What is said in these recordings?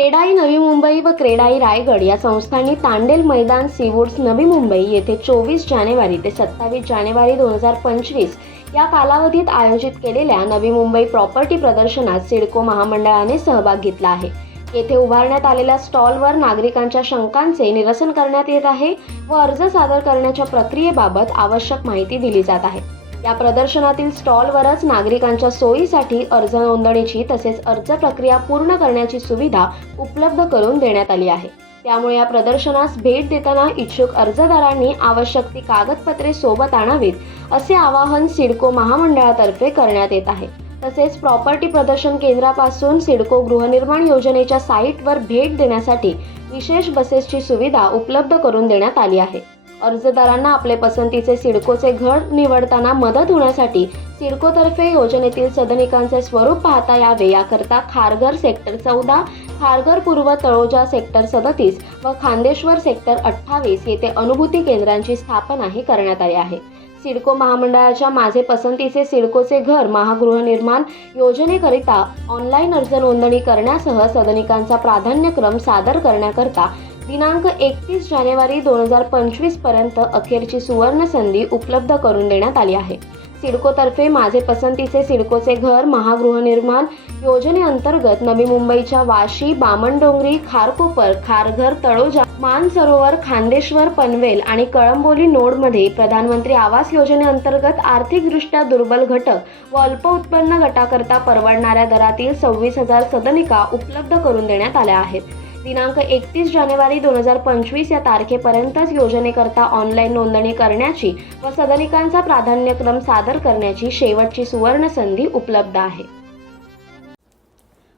क्रेडाई नवी मुंबई व क्रेडाई रायगड या संस्थांनी तांडेल मैदान सीवूड्स नवी मुंबई येथे 24 जानेवारी ते 27 जानेवारी 2025 या कालावधीत आयोजित केलेल्या नवी मुंबई प्रॉपर्टी प्रदर्शनात सिडको महामंडळाने सहभाग घेतला आहे। येथे उभारण्यात आलेल्या स्टॉलवर नागरिकांच्या शंकांचे निरसन करण्यात येत आहे व अर्ज सादर करण्याच्या प्रक्रियेबाबत आवश्यक माहिती दिली जात आहे। या प्रदर्शनातील स्टॉलवरच नागरिकांच्या सोयीसाठी अर्ज नोंदणीची तसेच अर्ज प्रक्रिया पूर्ण करण्याची सुविधा उपलब्ध करून देण्यात आली आहे। त्यामुळे या प्रदर्शनास भेट देताना इच्छुक अर्जदारांनी आवश्यक ती कागदपत्रे सोबत आणावीत असे आवाहन सिडको महामंडळातर्फे करण्यात येत आहे। तसेच प्रॉपर्टी प्रदर्शन केंद्रापासून सिडको गृहनिर्माण योजनेच्या साईटवर भेट देण्यासाठी विशेष बसेसची सुविधा उपलब्ध करून देण्यात आली आहे। अर्जदारांना आपले पसंतीचे सिडकोचे घर निवडताना मदत होण्यासाठी सिडकोतर्फे योजनेतील सदनिकांचे स्वरूप पाहता यावे याकरता खारघर सेक्टर 14, खारघर पूर्व तळोजा सेक्टर 37 व खांदेश्वर सेक्टर 28 येथे अनुभूती केंद्रांची स्थापनाही करण्यात आली आहे। सिडको महामंडळाच्या माझे पसंतीचे सिडकोचे घर महागृहनिर्माण योजनेकरिता ऑनलाईन अर्ज नोंदणी करण्यासह सदनिकांचा प्राधान्यक्रम सादर करण्याकरता दिनांक 31 जानेवारी 2025 पर्यंत अखेरची सुवर्ण संधी उपलब्ध करून देण्यात आली आहे। सिडकोतर्फे माझे पसंतीचे सिडकोचे घर महागृहनिर्माण योजनेअंतर्गत नवी मुंबईच्या वाशी, बामणडोंगरी, खारकोपर, खारघर, तळोजा, मानसरोवर, खांदेश्वर, पनवेल आणि कळंबोली नोडमध्ये प्रधानमंत्री आवास योजनेअंतर्गत आर्थिकदृष्ट्या दुर्बल घटक व अल्प उत्पन्न गटाकरता परवडणाऱ्या दरातील 26,000 सदनिका उपलब्ध करून देण्यात आल्या आहेत। दिनांक 31 जानेवारी 2025 या तारखेपर्यंतच योजनेकरता ऑनलाईन नोंदणी करण्याची व सदनिकांचा प्राधान्यक्रम सादर करण्याची शेवटची सुवर्ण संधी उपलब्ध आहे।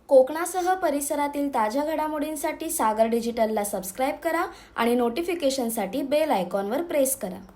कोकणासह परिसरातील ताज्या घडामोडींसाठी सागर डिजिटलला सबस्क्राईब करा आणि नोटिफिकेशनसाठी बेल आयकॉनवर प्रेस करा।